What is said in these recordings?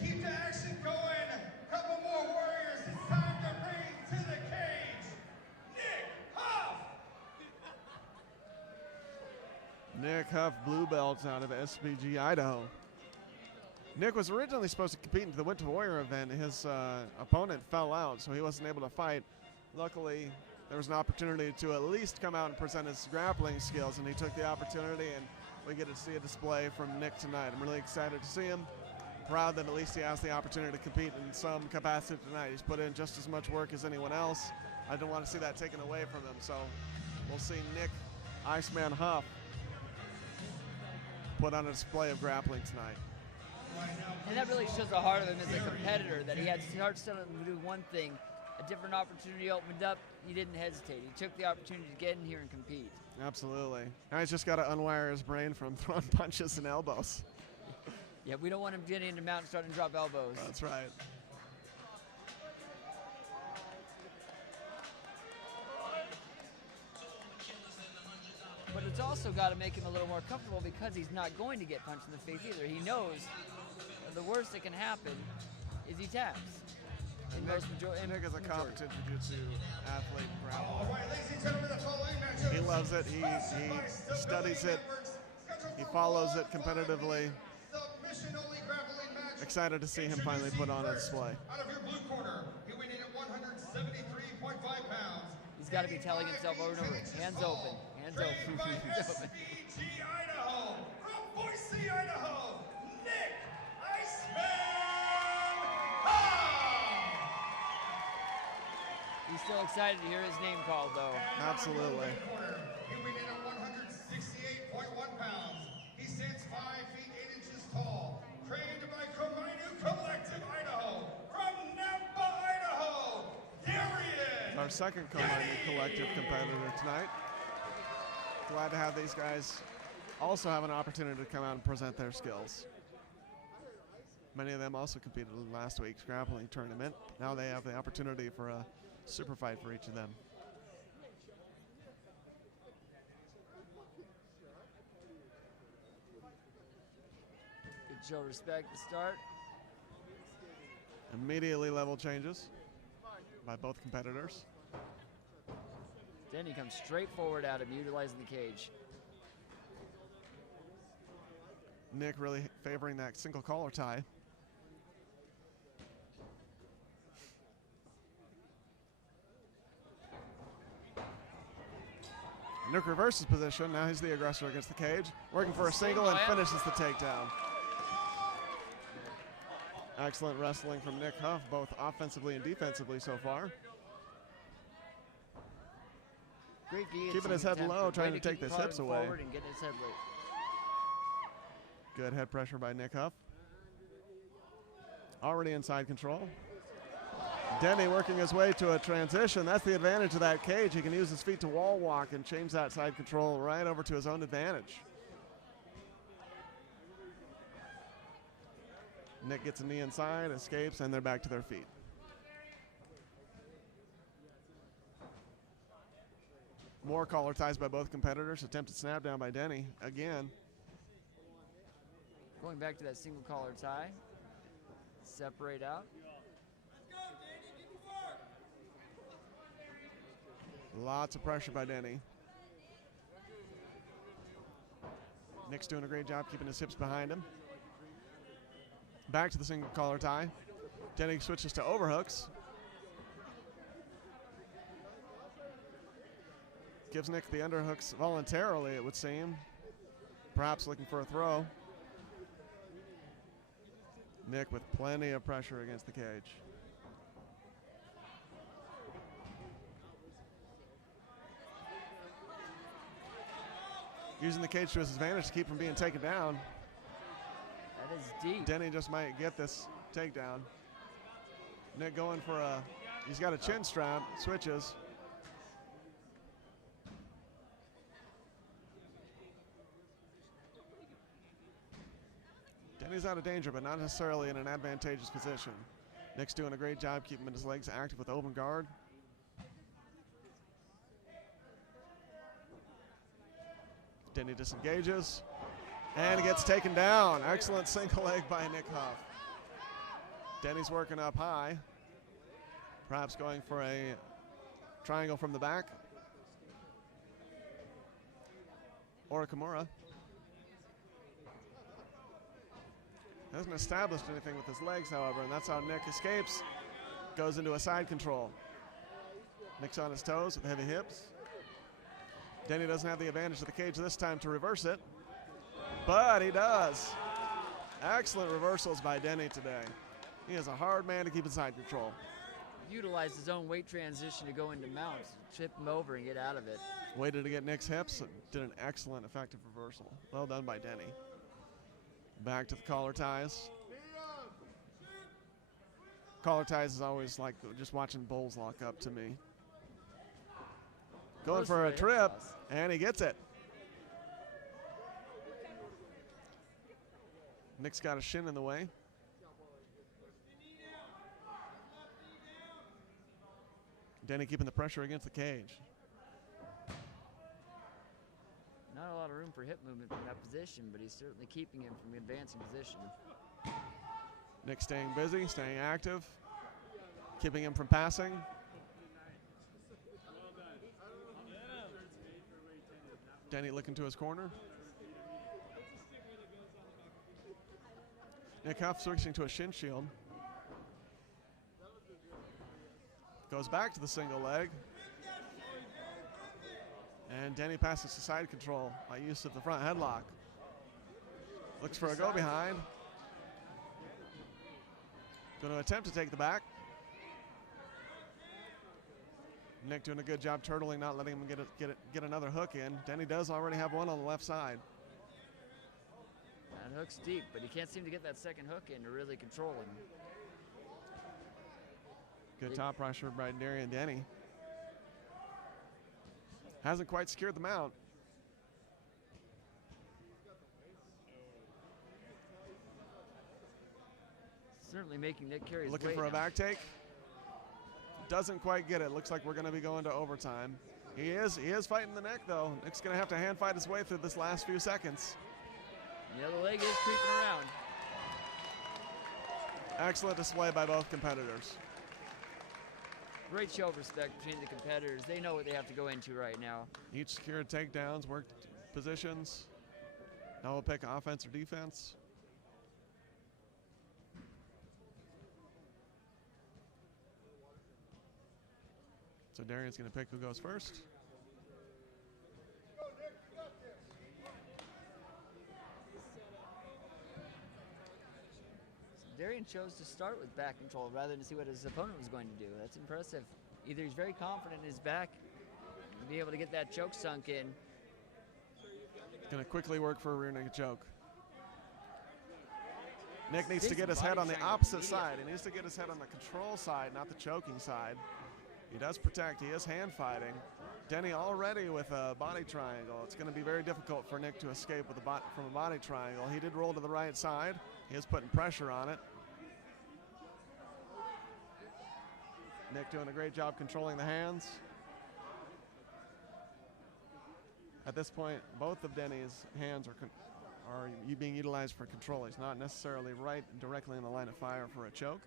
keep the action going. Couple more warriors. It's time to bring to the cage, Nick Hough. Nick Hough, blue belts out of SBG, Idaho. Nick was originally supposed to compete in the Winter Warrior event. His opponent fell out, so he wasn't able to fight. Luckily, there was an opportunity to at least come out and present his grappling skills, and he took the opportunity, and we get to see a display from Nick tonight. I'm really excited to see him. Proud that at least he has the opportunity to compete in some capacity tonight. He's put in just as much work as anyone else. I don't want to see that taken away from him, so we'll see Nick Iceman Hough put on a display of grappling tonight. And that really shows the heart of him as a competitor, that he had to start to do one thing. A different opportunity opened up, he didn't hesitate. He took the opportunity to get in here and compete. Absolutely. Now he's just got to unwire his brain from throwing punches and elbows. Yeah, we don't want him getting into mount and starting to drop elbows. That's right. But it's also got to make him a little more comfortable because he's not going to get punched in the face either. He knows the worst that can happen is he taps. Nick is a competent jiu-jitsu athlete and grappler. All right, ladies and gentlemen, the following matchup. He loves it. He studies it. He follows it competitively. Submission-only grappling match. Excited to see him finally put on a display. Out of your blue corner, he weighed in at 173.5 pounds. He's got to be telling himself over and over, hands open, hands open, hands open. SBG Idaho, from Boise, Idaho, Nick Iceman Hough. He's still excited to hear his name called, though. Absolutely. He weighed in at 168.1 pounds. He stands 5 feet 8 inches tall. Trained by Komainu Collective Idaho, from Nampa, Idaho, Darien. Our second Komainu Collective competitor tonight. Glad to have these guys also have an opportunity to come out and present their skills. Many of them also competed in last week's grappling tournament. Now they have the opportunity for a super fight for each of them. Good show respect to start. Immediately level changes by both competitors. Denny comes straight forward at him, utilizing the cage. Nick really favoring that single collar tie. Nick reverses position. Now he's the aggressor against the cage. Working for a single and finishes the takedown. Excellent wrestling from Nick Hough, both offensively and defensively so far. Great keeping his head low, trying to take his hips away. And getting his head low. Good head pressure by Nick Hough. Already in side control. Denny working his way to a transition. That's the advantage of that cage. He can use his feet to wall walk and change that side control right over to his own advantage. Nick gets a knee inside, escapes, and they're back to their feet. More collar ties by both competitors. Attempted snap down by Denny again. Going back to that single collar tie. Separate out. Lots of pressure by Denny. Nick's doing a great job keeping his hips behind him. Back to the single collar tie. Denny switches to overhooks. Gives Nick the underhooks voluntarily, it would seem. Perhaps looking for a throw. Nick with plenty of pressure against the cage. Using the cage to his advantage to keep from being taken down. That is deep. Denny just might get this takedown. Nick going for a, he's got a chin strap, switches. Denny's out of danger, but not necessarily in an advantageous position. Nick's doing a great job keeping his legs active with open guard. Denny disengages and gets taken down. Excellent single leg by Nick Hough. Denny's working up high, perhaps going for a triangle from the back. Or a Kimura. Hasn't established anything with his legs, however, and that's how Nick escapes. Goes into a side control. Nick's on his toes with heavy hips. Denny doesn't have the advantage of the cage this time to reverse it, but he does. Excellent reversals by Denny today. He is a hard man to keep in side control. Utilized his own weight transition to go into mounts, chip him over and get out of it. Waited to get Nick's hips, did an excellent, effective reversal. Well done by Denny. Back to the collar ties. Collar ties is always like just watching bulls lock up to me. Going for a trip, and he gets it. Nick's got a shin in the way. Denny keeping the pressure against the cage. Not a lot of room for hip movement from that position, but he's certainly keeping him from advancing position. Nick staying busy, staying active, keeping him from passing. Denny looking to his corner. Nick Hough switching to a shin shield. Goes back to the single leg. And Denny passes to side control by use of the front headlock. Looks for a go behind. Going to attempt to take the back. Nick doing a good job turtling, not letting him get another hook in. Denny does already have one on the left side. That hook's deep, but he can't seem to get that second hook in to really control him. Good top pressure by Darien Denny. Hasn't quite secured the mount. Certainly making Nick carry his Looking weight for a now. back take. Doesn't quite get it. Looks like we're going to be going to overtime. He is fighting the neck, though. Nick's going to have to hand fight his way through this last few seconds. The other leg is creeping around. Excellent display by both competitors. Great show of respect between the competitors. They know what they have to go into right now. Each secured takedowns, worked positions. Now we'll pick offense or defense. So Darien's going to pick who goes first. Darien chose to start with back control rather than see what his opponent was going to do. That's impressive. Either he's very confident in his back, and be able to get that choke sunk in. Going to quickly work for a rear naked choke. Nick needs to get his head on the opposite side. He needs to get his head on the control side, not the choking side. He does protect. He is hand fighting. Denny already with a body triangle. It's going to be very difficult for Nick to escape with from a body triangle. He did roll to the right side. He is putting pressure on it. Nick doing a great job controlling the hands. At this point, both of Denny's hands are being utilized for control. He's not necessarily right directly in the line of fire for a choke.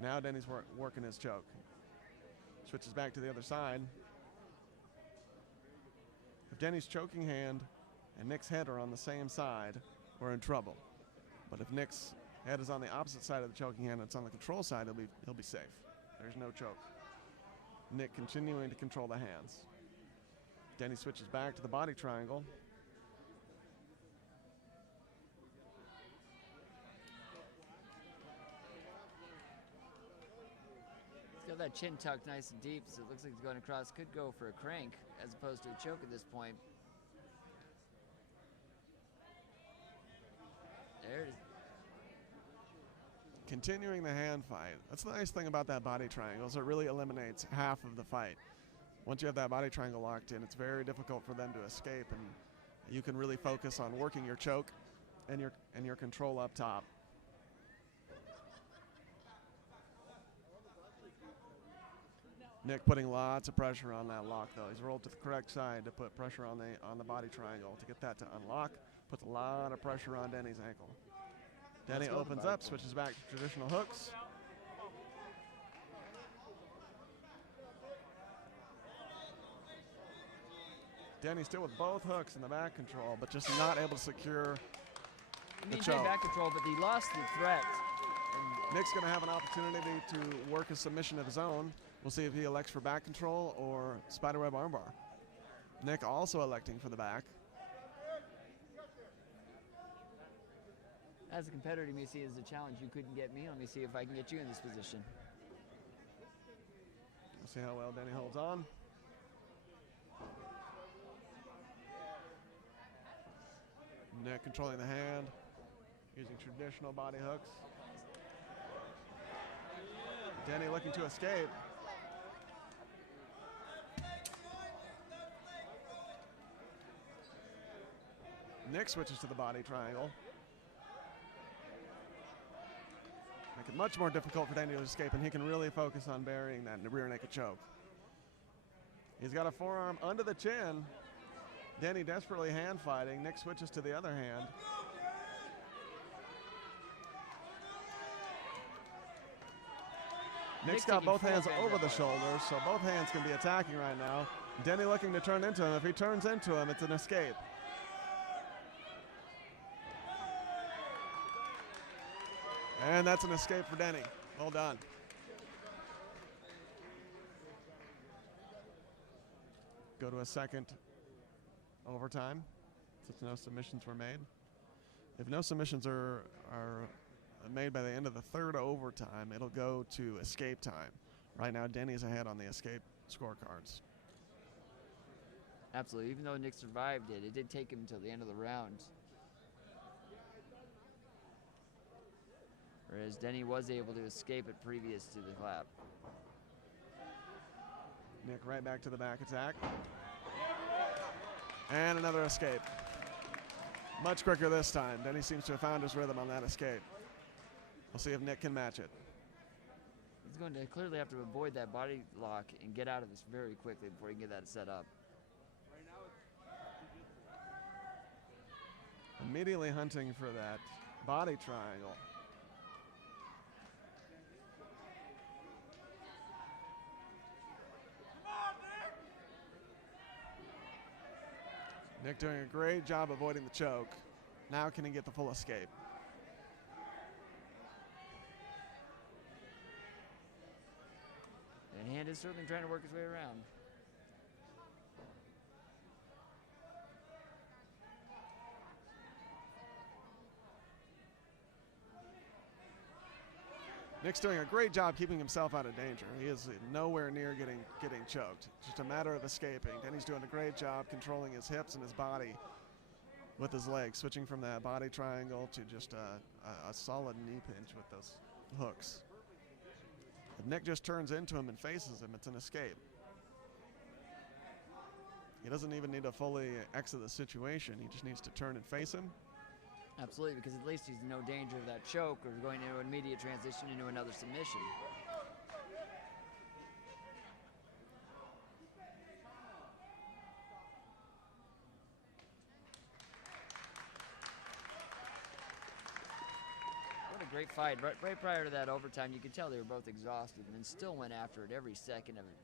Now Denny's working his choke. Switches back to the other side. If Denny's choking hand and Nick's head are on the same side, we're in trouble. But if Nick's head is on the opposite side of the choking hand and it's on the control side, he'll be safe. There's no choke. Nick continuing to control the hands. Denny switches back to the body triangle. He's got that chin tucked nice and deep, so it looks like he's going across. Could go for a crank as opposed to a choke at this point. There it is. Continuing the hand fight. That's the nice thing about that body triangle, is it really eliminates half of the fight. Once you have that body triangle locked in, it's very difficult for them to escape, and you can really focus on working your choke and your control up top. Nick putting lots of pressure on that lock, though. He's rolled to the correct side to put pressure on the body triangle to get that to unlock. Puts a lot of pressure on Denny's ankle. Denny Let's go. opens up, switches back to traditional hooks. Denny still with both hooks in the back control, but just not able to secure He the maintained choke. back control, but he lost the threat. Nick's going to have an opportunity to work a submission of his own. We'll see if he elects for back control or spiderweb armbar. Nick also electing for the back. As a competitor, you may see it as a challenge. You couldn't get me. Let me see if I can get you in this position. We'll see how well Denny holds on. Nick controlling the hand, using traditional body hooks. Denny looking to escape. Nick switches to the body triangle. Make it much more difficult for Denny to escape, and he can really focus on burying that rear naked choke. He's got a forearm under the chin. Denny desperately hand fighting. Nick switches to the other hand. Nick's got taking both full hands advantage over of the that. shoulders, so both hands can be attacking right now. Denny looking to turn into him. If he turns into him, it's an escape. And that's an escape for Denny. Well done. Go to a second overtime, since no submissions were made. If no submissions are made by the end of the third overtime, it'll go to escape time. Right now, Denny's ahead on the escape scorecards. Absolutely. Even though Nick survived it, it did take him until the end of the round. Whereas Denny was able to escape it previous to the clap. Nick right back to the back attack. And another escape. Much quicker this time. Denny seems to have found his rhythm on that escape. We'll see if Nick can match it. He's going to clearly have to avoid that body lock and get out of this very quickly before he can get that set up. Immediately hunting for that body triangle. Nick doing a great job avoiding the choke. Now can he get the full escape? And Hand is certainly trying to work his way around. Nick's doing a great job keeping himself out of danger. He is nowhere near getting choked. Just a matter of escaping. Denny's doing a great job controlling his hips and his body with his legs, switching from that body triangle to just a solid knee pinch with those hooks. If Nick just turns into him and faces him, it's an escape. He doesn't even need to fully exit the situation. He just needs to turn and face him. Absolutely, because at least he's in no danger of that choke or going into an immediate transition into another submission. What a great fight. Right prior to that overtime, you could tell they were both exhausted and then still went after it every second of it.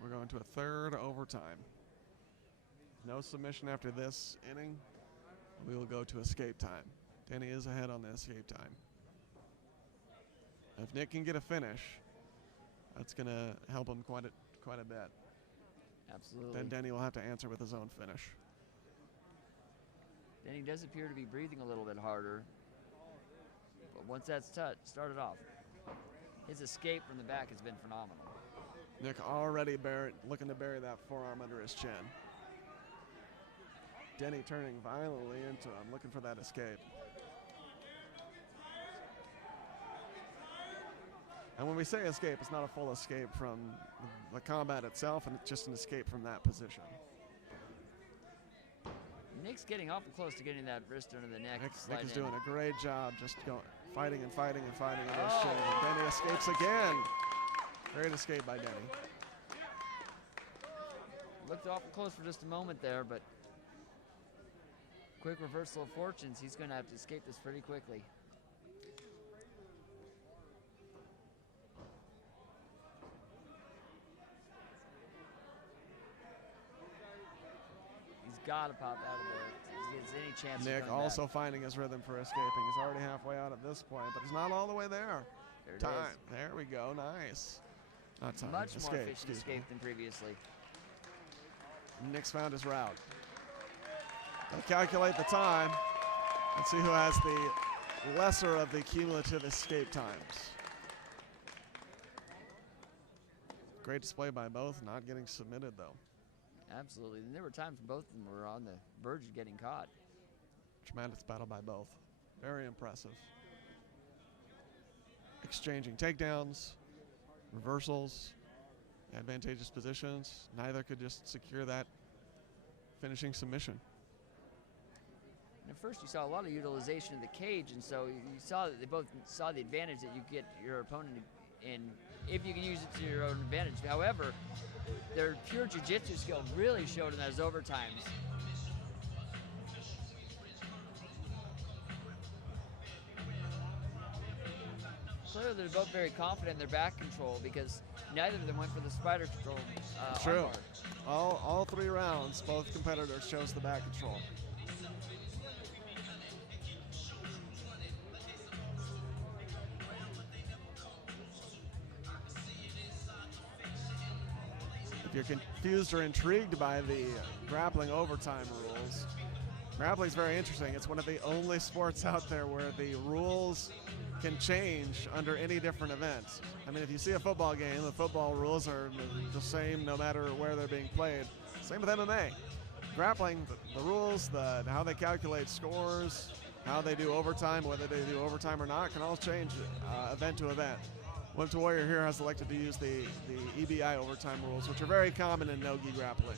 We're going to a third overtime. No submission after this inning. We will go to escape time. Denny is ahead on the escape time. If Nick can get a finish, that's going to help him quite a bit. Absolutely. Then Denny will have to answer with his own finish. Denny does appear to be breathing a little bit harder. But once that's started off, his escape from the back has been phenomenal. Nick already looking to bury that forearm under his chin. Denny turning violently into him, looking for that escape. And when we say escape, it's not a full escape from the combat itself, and it's just an escape from that position. Nick's getting awful close to getting that wrist under the neck. Nick is doing a great job just fighting and fighting and fighting against chin. And Denny escapes again. Great escape by Denny. Looked awful close for just a moment there, but quick reversal of fortunes. He's going to have to escape this pretty quickly. got to pop out of there if he has any chance Nick of coming also back. finding his rhythm for escaping. He's already halfway out at this point, but he's not all the way there. There it Time. is. There we go. Nice. Not time. Much more Escape, efficient excuse me. escape than previously. Nick's found his route. They'll calculate the time and see who has the lesser of the cumulative escape times. Great display by both, not getting submitted though. Absolutely. And there were times when both of them were on the verge of getting caught. Tremendous battle by both. Very impressive. Exchanging takedowns, reversals, advantageous positions. Neither could just secure that finishing submission. And at first you saw a lot of utilization of the cage, and so you saw that they both saw the advantage that you get your opponent in if you can use it to your own advantage. However, their pure jiu-jitsu skill really showed in those overtimes. Clearly they're both very confident in their back control because neither of them went for the spider control. True. armbar. All 3 rounds, both competitors chose the back control. If you're confused or intrigued by the grappling overtime rules, grappling is very interesting. It's one of the only sports out there where the rules can change under any different events. I mean, if you see a football game, the football rules are the same no matter where they're being played. Same with MMA. Grappling, the rules, how they calculate scores, how they do overtime, whether they do overtime or not, can all change event to event. Winter Warrior here has elected to use the EBI overtime rules, which are very common in no-gi grappling.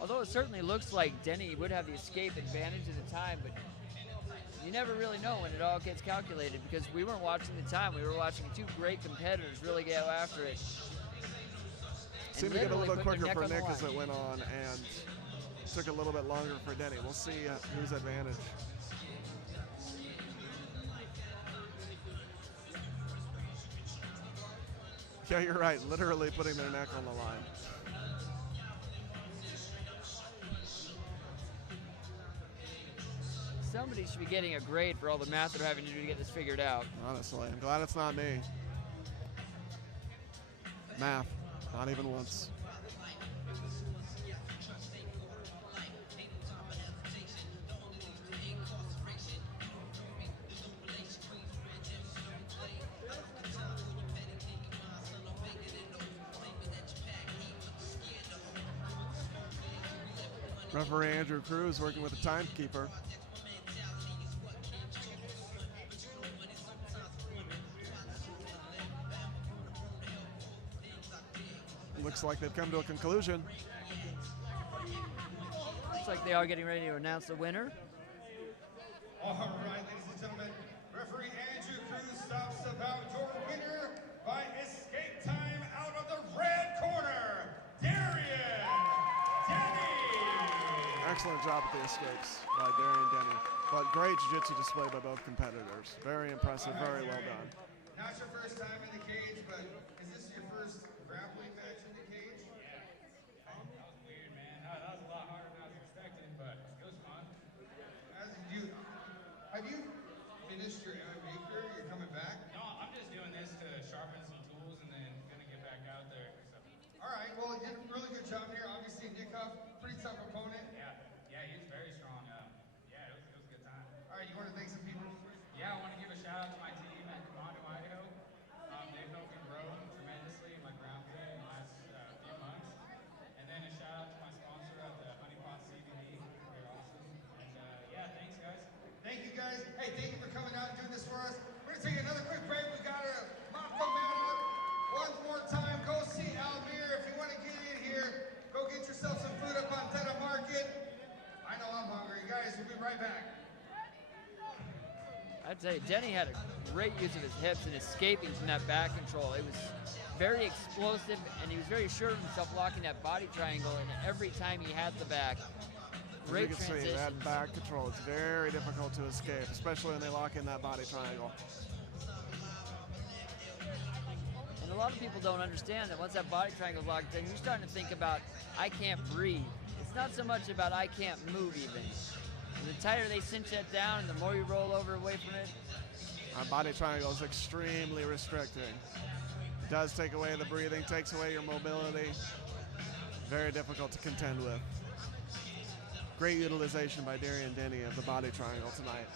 Although it certainly looks like Denny would have the escape advantage at the time, but you never really know when it all gets calculated because we weren't watching the time. We were watching 2 great competitors really go after it. Seemed to get a little bit quicker for Nick as line. it went on, and took a little bit longer for Denny. We'll see whose advantage. Yeah, you're right. Literally putting their neck on the line. Somebody should be getting a grade for all the math they're having to do to get this figured out. Honestly, I'm glad it's not me. Math, not even once. Referee Andrew Cruz working with the timekeeper. Looks like they've come to a conclusion. Looks like they are getting ready to announce the winner. All right, ladies and gentlemen, referee Andrew Cruz stops about your winner by escape time out of the red corner, Darien Denny. Excellent job with the escapes by Darien Denny. But great jiu-jitsu display by both competitors. Very impressive, very well done. Not your first time in the cage, but is this your first grappling match in the cage? Yeah. That was weird, man. That was a lot harder than I was expecting, but it was fun. Have you finished your MMA career? You're coming back? No, I'm just doing this to sharpen some tools and then gonna get back out there. So, All right, well, you did a really good job here. Obviously, Nick Hough, pretty tough opponent. yeah, he was very strong. Yeah, it was a good time. All right, you want to thank some people? Yeah, I want to give a shout out to my team at Commando, Idaho. They've helped me grow tremendously in my ground game in the last few months. And then a shout out to my sponsor at the Honeypot CBD. They're awesome. And yeah, thanks guys. Thank you, guys. Hey, thank you for coming out and doing this for us. We're going to take another quick break. We got to mop the mat up one more time. Go see Almir. If you want to get in here, go get yourself some food up on Denham Market. I know I'm hungry. Guys, we'll be right back. I'd say Denny had a great use of his hips and escaping from that back control. It was very explosive, and he was very sure of himself locking that body triangle, and every time he had the back, Great you can see, transitions. that back control, it's very difficult to escape, especially when they lock in that body triangle. And a lot of people don't understand that once that body triangle is locked in, you're starting to think about, I can't breathe. It's not so much about I can't move even. And the tighter they cinch that down and the more you roll over away from it, Our body triangle is extremely restricting. It does take away the breathing, takes away your mobility. Very difficult to contend with. Great utilization by Darien Denny of the body triangle tonight.